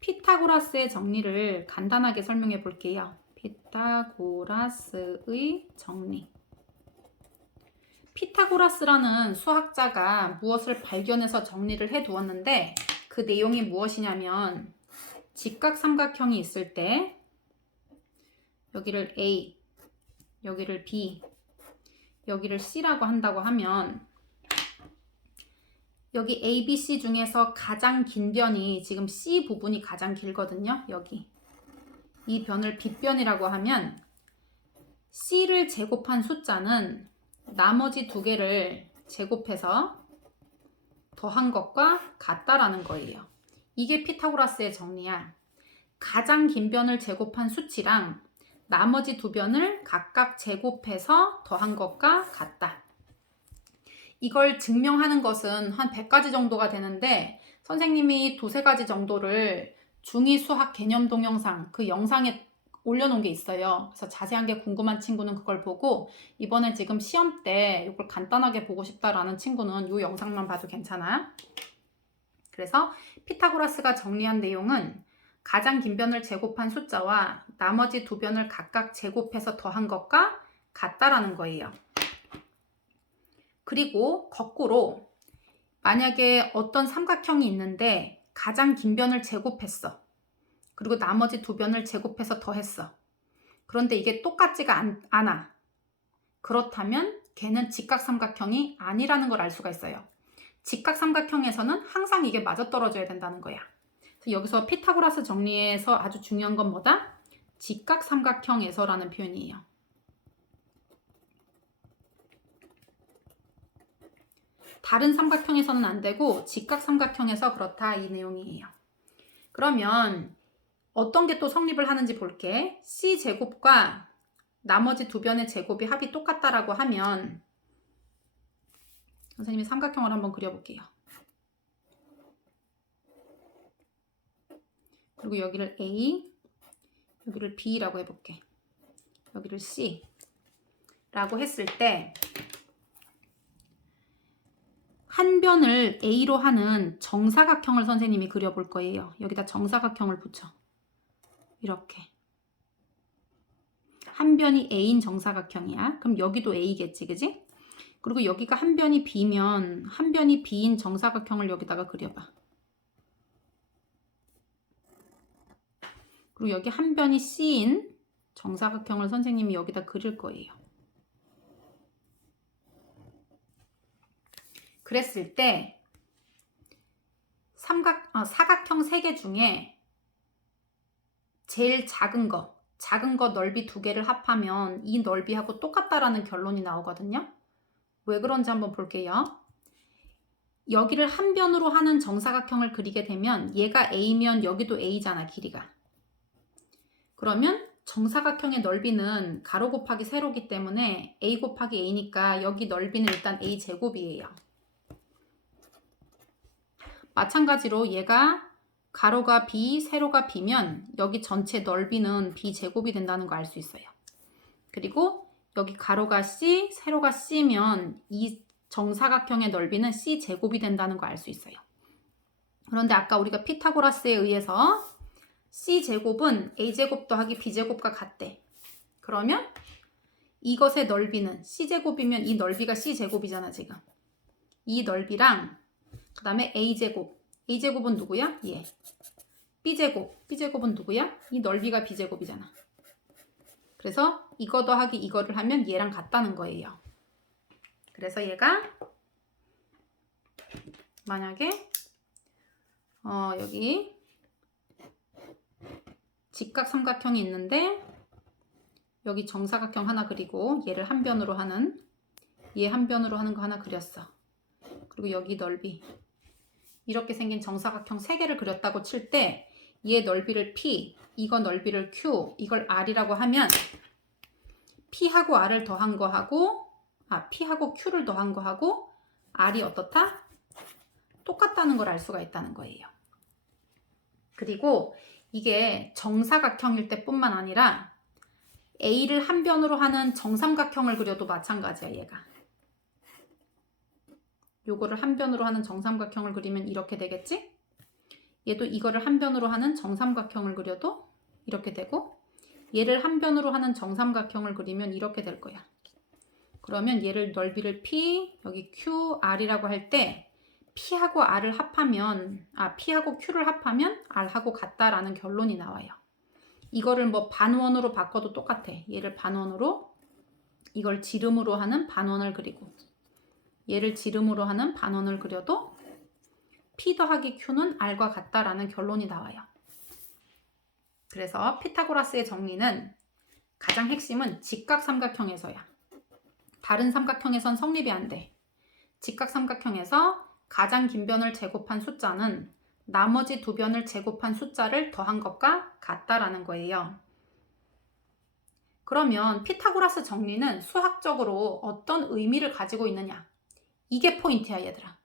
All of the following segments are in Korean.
피타고라스의 정리를 간단하게 설명해 볼게요. 피타고라스의 정리. 피타고라스라는 수학자가 무엇을 발견해서 정리를 해 두었는데 그 내용이 무엇이냐면 직각삼각형이 있을 때 여기를 A, 여기를 B, 여기를 C라고 한다고 하면 여기 A, B, C 중에서 가장 긴 변이 지금 C 부분이 가장 길거든요. 여기 이 변을 빗변이라고 하면 C를 제곱한 숫자는 나머지 두 개를 제곱해서 더한 것과 같다라는 거예요. 이게 피타고라스의 정리야. 가장 긴 변을 제곱한 수치랑 나머지 두 변을 각각 제곱해서 더한 것과 같다. 이걸 증명하는 것은 한 100가지 정도가 되는데 선생님이 두세 가지 정도를 중2 수학 개념 동영상 그 영상에 올려놓은 게 있어요. 그래서 자세한 게 궁금한 친구는 그걸 보고 이번에 지금 시험 때 이걸 간단하게 보고 싶다라는 친구는 이 영상만 봐도 괜찮아. 그래서 피타고라스가 정리한 내용은 가장 긴 변을 제곱한 숫자와 나머지 두 변을 각각 제곱해서 더한 것과 같다라는 거예요. 그리고 거꾸로 만약에 어떤 삼각형이 있는데 가장 긴 변을 제곱했어. 그리고 나머지 두 변을 제곱해서 더했어. 그런데 이게 똑같지가 않아. 그렇다면 걔는 직각삼각형이 아니라는 걸 알 수가 있어요. 직각삼각형에서는 항상 이게 맞아떨어져야 된다는 거야. 그래서 여기서 피타고라스 정리에서 아주 중요한 건 뭐다? 직각삼각형에서라는 표현이에요. 다른 삼각형에서는 안 되고 직각삼각형에서 그렇다 이 내용이에요. 그러면 어떤 게 또 성립을 하는지 볼게. C제곱과 나머지 두 변의 제곱이 합이 똑같다라고 하면 선생님이 삼각형을 한번 그려볼게요. 그리고 여기를 A, 여기를 B라고 해볼게. 여기를 C라고 했을 때 한 변을 A로 하는 정사각형을 선생님이 그려볼 거예요. 여기다 정사각형을 붙여. 이렇게. 한 변이 A인 정사각형이야. 그럼 여기도 A겠지, 그지? 그리고 여기가 한 변이 B면 한 변이 B인 정사각형을 여기다가 그려봐. 그리고 여기 한 변이 C인 정사각형을 선생님이 여기다 그릴 거예요. 그랬을 때 사각형 3개 중에 제일 작은 거 넓이 2개를 합하면 이 넓이하고 똑같다라는 결론이 나오거든요. 왜 그런지 한번 볼게요. 여기를 한 변으로 하는 정사각형을 그리게 되면 얘가 A면 여기도 A잖아, 길이가. 그러면 정사각형의 넓이는 가로 곱하기 세로기 때문에 A 곱하기 A니까 여기 넓이는 일단 A제곱이에요. 마찬가지로 얘가 가로가 B, 세로가 B면 여기 전체 넓이는 B제곱이 된다는 거 알 수 있어요. 그리고 여기 가로가 C, 세로가 C면 이 정사각형의 넓이는 C제곱이 된다는 거 알 수 있어요. 그런데 아까 우리가 피타고라스에 의해서 C제곱은 A제곱 더하기 B제곱과 같대. 그러면 이것의 넓이는 C제곱이면 이 넓이가 C제곱이잖아, 지금. 이 넓이랑 그 다음에 A제곱. A제곱은 누구야? 얘. B제곱. B제곱은 누구야? 이 넓이가 B제곱이잖아. 그래서 이거 더하기 이거를 하면 얘랑 같다는 거예요. 그래서 얘가 만약에 여기 직각삼각형이 있는데 여기 정사각형 하나 그리고 얘를 한 변으로 하는 얘 한 변으로 하는 거 하나 그렸어. 그리고 여기 넓이 이렇게 생긴 정사각형 3개를 그렸다고 칠 때 얘 넓이를 P, 이거 넓이를 Q, 이걸 R이라고 하면 P하고 R을 더한 거하고 P하고 Q를 더한 거하고 R이 어떻다? 똑같다는 걸 알 수가 있다는 거예요. 그리고 이게 정사각형일 때뿐만 아니라 A를 한 변으로 하는 정삼각형을 그려도 마찬가지야, 얘가. 요거를 한 변으로 하는 정삼각형을 그리면 이렇게 되겠지? 얘도 이거를 한 변으로 하는 정삼각형을 그려도 이렇게 되고, 얘를 한 변으로 하는 정삼각형을 그리면 이렇게 될 거야. 그러면 얘를 넓이를 P, 여기 QR이라고 할 때 P하고 R을 합하면, P하고 Q를 합하면 R하고 같다라는 결론이 나와요. 이거를 뭐 반원으로 바꿔도 똑같아. 얘를 반원으로, 이걸 지름으로 하는 반원을 그리고, 얘를 지름으로 하는 반원을 그려도 P 더하기 Q는 R과 같다라는 결론이 나와요. 그래서 피타고라스의 정리는 가장 핵심은 직각삼각형에서야. 다른 삼각형에선 성립이 안 돼. 직각삼각형에서 가장 긴 변을 제곱한 숫자는 나머지 두 변을 제곱한 숫자를 더한 것과 같다라는 거예요. 그러면 피타고라스 정리는 수학적으로 어떤 의미를 가지고 있느냐? 이게 포인트야, 얘들아.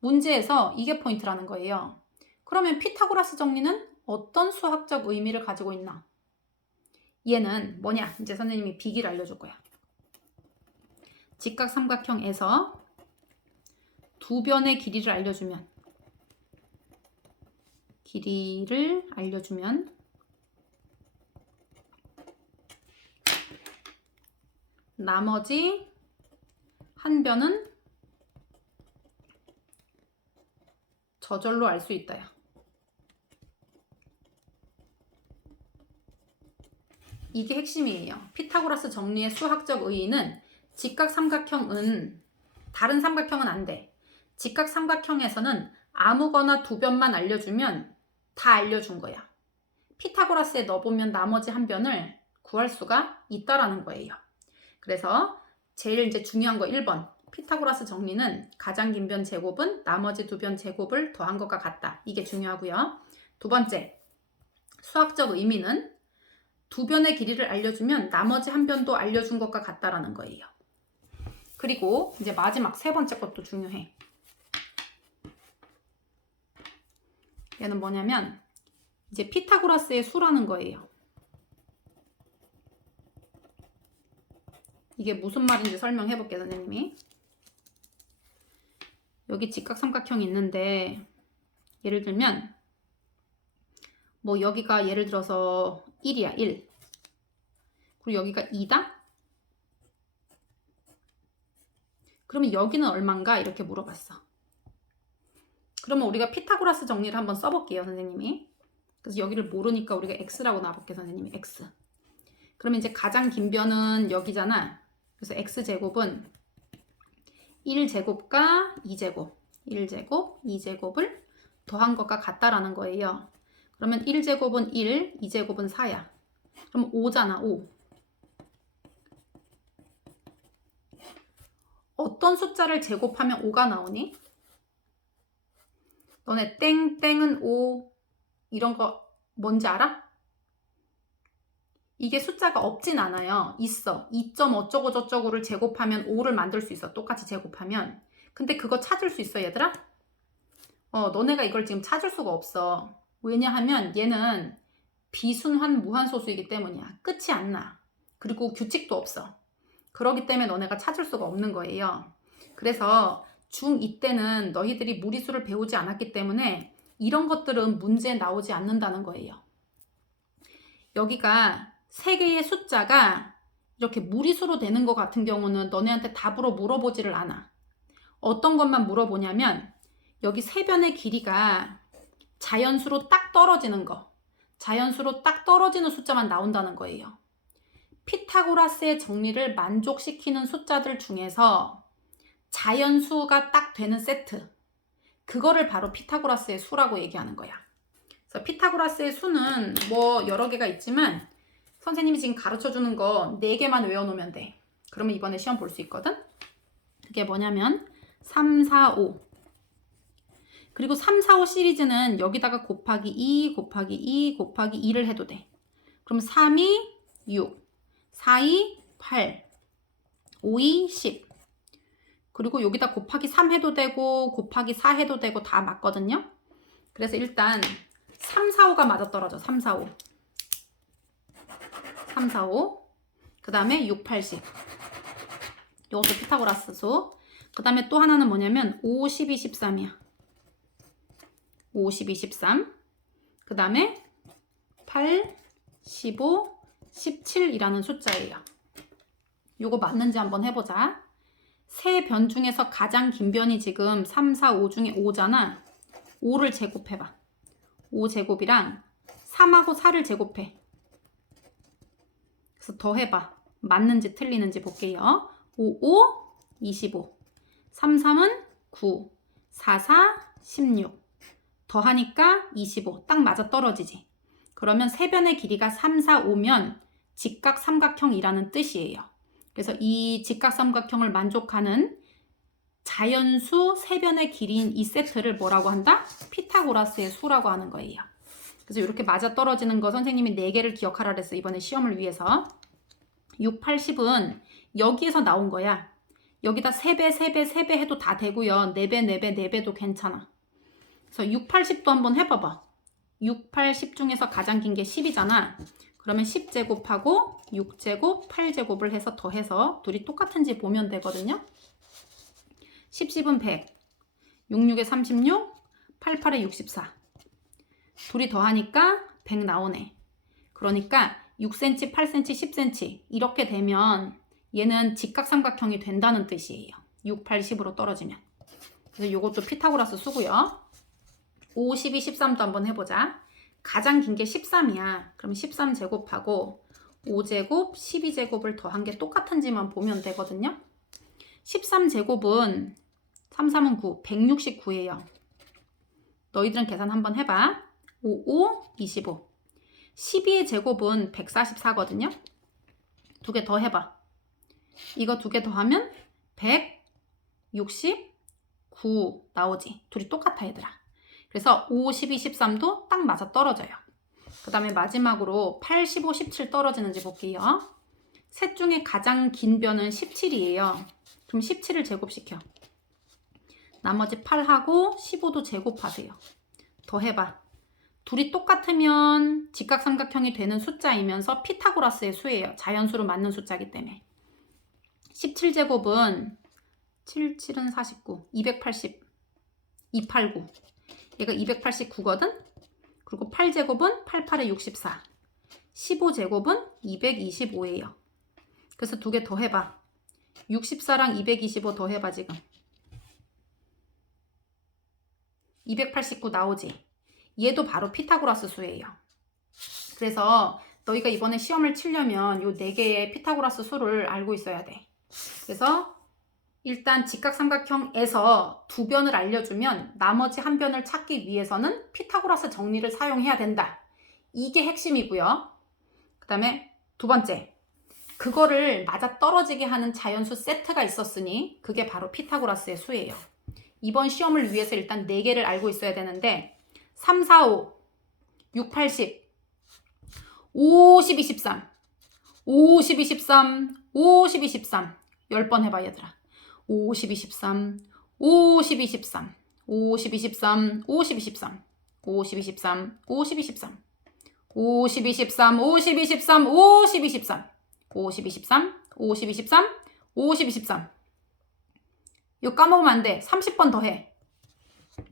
문제에서 이게 포인트라는 거예요. 그러면 피타고라스 정리는 어떤 수학적 의미를 가지고 있나? 얘는 뭐냐? 이제 선생님이 비기를 알려줄 거야. 직각삼각형에서 두 변의 길이를 알려주면 나머지 한 변은 저절로 알 수 있다야. 이게 핵심이에요. 피타고라스 정리의 수학적 의의는 직각삼각형은, 다른 삼각형은 안 돼. 직각삼각형에서는 아무거나 두 변만 알려주면 다 알려준 거야. 피타고라스에 넣어보면 나머지 한 변을 구할 수가 있다라는 거예요. 그래서 제일 이제 중요한 거 1번. 피타고라스 정리는 가장 긴 변 제곱은 나머지 두 변 제곱을 더한 것과 같다. 이게 중요하고요. 두 번째, 수학적 의미는 두 변의 길이를 알려주면 나머지 한 변도 알려준 것과 같다라는 거예요. 그리고 이제 마지막 세 번째 것도 중요해. 얘는 뭐냐면 이제 피타고라스의 수라는 거예요. 이게 무슨 말인지 설명해 볼게요, 선생님이. 여기 직각삼각형이 있는데 예를 들면 뭐 여기가 예를 들어서 1이야, 1. 그리고 여기가 2다? 그러면 여기는 얼만가? 이렇게 물어봤어. 그러면 우리가 피타고라스 정리를 한번 써볼게요, 선생님이. 그래서 여기를 모르니까 우리가 x라고 놔볼게요, 선생님이. x. 그러면 이제 가장 긴 변은 여기잖아. 그래서 x제곱은 1제곱과 2제곱, 1제곱, 2제곱을 더한 것과 같다라는 거예요. 그러면 1제곱은 1, 2제곱은 4야. 그럼 5잖아, 5. 어떤 숫자를 제곱하면 5가 나오니? 너네 땡땡은 5 이런 거 뭔지 알아? 이게 숫자가 없진 않아요. 있어. 2점 어쩌고 저쩌고를 제곱하면 5를 만들 수 있어. 똑같이 제곱하면. 근데 그거 찾을 수 있어, 얘들아? 너네가 이걸 지금 찾을 수가 없어. 왜냐하면 얘는 비순환 무한소수이기 때문이야. 끝이 안 나. 그리고 규칙도 없어. 그렇기 때문에 너네가 찾을 수가 없는 거예요. 그래서 중2 때는 너희들이 무리수를 배우지 않았기 때문에 이런 것들은 문제에 나오지 않는다는 거예요. 여기가 세 개의 숫자가 이렇게 무리수로 되는 것 같은 경우는 너네한테 답으로 물어보지를 않아. 어떤 것만 물어보냐면 여기 세 변의 길이가 자연수로 딱 떨어지는 거, 자연수로 딱 떨어지는 숫자만 나온다는 거예요. 피타고라스의 정리를 만족시키는 숫자들 중에서 자연수가 딱 되는 세트, 그거를 바로 피타고라스의 수라고 얘기하는 거야. 그래서 피타고라스의 수는 뭐 여러 개가 있지만 선생님이 지금 가르쳐주는 거 4개만 외워놓으면 돼. 그러면 이번에 시험 볼 수 있거든. 그게 뭐냐면 3, 4, 5. 그리고 3, 4, 5 시리즈는 여기다가 곱하기 2, 곱하기 2, 곱하기 2를 해도 돼. 그럼 3이 6, 4이 8, 5이 10. 그리고 여기다 곱하기 3 해도 되고 곱하기 4 해도 되고 다 맞거든요. 그래서 일단 3, 4, 5가 맞아떨어져. 3, 4, 5. 3, 4, 5. 그 다음에 6, 8, 10. 이것도 피타고라스 수. 그 다음에 또 하나는 뭐냐면 5, 12, 13이야. 5, 12, 13. 그 다음에 8, 15, 17이라는 숫자예요. 요거 맞는지 한번 해보자. 세 변 중에서 가장 긴 변이 지금 3, 4, 5 중에 5잖아. 5를 제곱해봐. 5제곱이랑 3하고 4를 제곱해. 그래서 더해봐. 맞는지 틀리는지 볼게요. 5, 5, 25. 3, 3은 9. 4, 4, 16. 더하니까 25. 딱 맞아 떨어지지. 그러면 세 변의 길이가 3, 4, 5면 직각 삼각형이라는 뜻이에요. 그래서 이 직각 삼각형을 만족하는 자연수 세 변의 길이인 이 세트를 뭐라고 한다? 피타고라스의 수라고 하는 거예요. 그래서 이렇게 맞아 떨어지는 거 선생님이 4개를 기억하라 그랬어. 이번에 시험을 위해서. 6, 80은 여기에서 나온 거야. 여기다 3배, 3배, 3배 해도 다 되고요. 4배, 4배, 4배도 괜찮아. 그래서 6, 80도 한번 해봐봐. 6, 8, 10 중에서 가장 긴 게 10이잖아. 그러면 10제곱하고 6제곱, 8제곱을 해서 더해서 둘이 똑같은지 보면 되거든요. 10, 10은 100, 6, 6에 36, 8, 8에 64. 둘이 더하니까 100 나오네. 그러니까 6cm, 8cm, 10cm 이렇게 되면 얘는 직각삼각형이 된다는 뜻이에요. 6, 8, 10으로 떨어지면. 그래서 이것도 피타고라스 수고요. 5, 12, 13도 한번 해보자. 가장 긴 게 13이야. 그럼 13제곱하고 5제곱, 12제곱을 더한 게 똑같은지만 보면 되거든요. 13제곱은 3, 3은 9, 169예요. 너희들은 계산 한번 해봐. 5, 5, 25. 12의 제곱은 144거든요. 두 개 더 해봐. 이거 두 개 더하면 169 나오지. 둘이 똑같아 얘들아. 그래서 5, 12, 13도 딱 맞아 떨어져요. 그 다음에 마지막으로 8, 15, 17 떨어지는지 볼게요. 셋 중에 가장 긴 변은 17이에요. 그럼 17을 제곱시켜. 나머지 8하고 15도 제곱하세요. 더해봐. 둘이 똑같으면 직각삼각형이 되는 숫자이면서 피타고라스의 수예요. 자연수로 맞는 숫자이기 때문에. 17제곱은 7, 7은 49, 280, 289. 얘가 289거든? 그리고 8제곱은 8, 8에 64. 15제곱은 225예요. 그래서 두 개 더 해봐. 64랑 225 더 해봐 지금. 289 나오지? 얘도 바로 피타고라스 수예요. 그래서 너희가 이번에 시험을 치려면 요 4개의 피타고라스 수를 알고 있어야 돼. 그래서 일단 직각삼각형에서 두 변을 알려주면 나머지 한 변을 찾기 위해서는 피타고라스 정리를 사용해야 된다. 이게 핵심이고요. 그 다음에 두 번째, 그거를 맞아떨어지게 하는 자연수 세트가 있었으니 그게 바로 피타고라스의 수예요. 이번 시험을 위해서 일단 4개를 알고 있어야 되는데 3, 4, 5, 6, 8, 10, 50, 23, 50, 23, 50, 23 10번 해봐 얘들아. 50, 23, 50, 23, 50, 23, 50, 23, 50, 23, 50, 23, 50, 23, 50, 23, 50, 23, 50, 23, 50, 23, 50, 23. 이거 까먹으면 안 돼. 30번 더 해.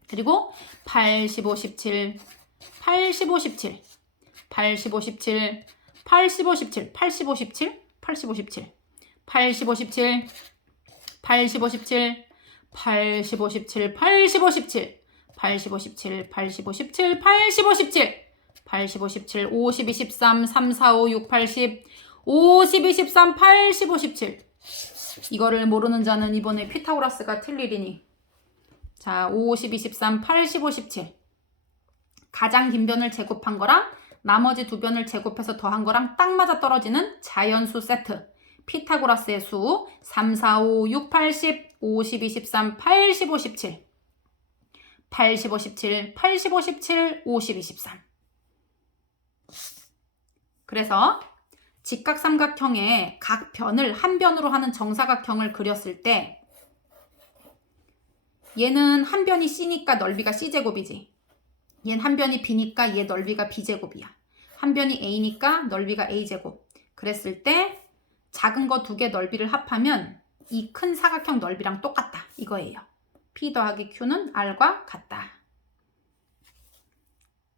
그리고 85, 17, 85, 17, 85, 17, 85, 17, 85, 17, 85, 17, 85, 17, 85, 17, 85, 17, 85, 17, 85, 17, 85, 17, 85, 17, 85, 17, 50, 23, 3, 4, 5, 6, 8, 10, 50, 23, 85, 17. 이거를 모르는 자는 이번에 피타고라스가 틀리리니. 자, 50, 23, 85, 17. 가장 긴 변을 제곱한 거랑 나머지 두 변을 제곱해서 더한 거랑 딱 맞아 떨어지는 자연수 세트. 피타고라스의 수 3, 4, 5, 6, 8, 10, 50, 23, 85, 17, 85, 17, 85, 17, 50, 23. 그래서 직각삼각형의 각 변을 한 변으로 하는 정사각형을 그렸을 때 얘는 한 변이 C니까 넓이가 C제곱이지. 얘는 한 변이 B니까 얘 넓이가 B제곱이야. 한 변이 A니까 넓이가 A제곱. 그랬을 때 작은 거 두 개 넓이를 합하면 이 큰 사각형 넓이랑 똑같다. 이거예요. P 더하기 Q는 R과 같다.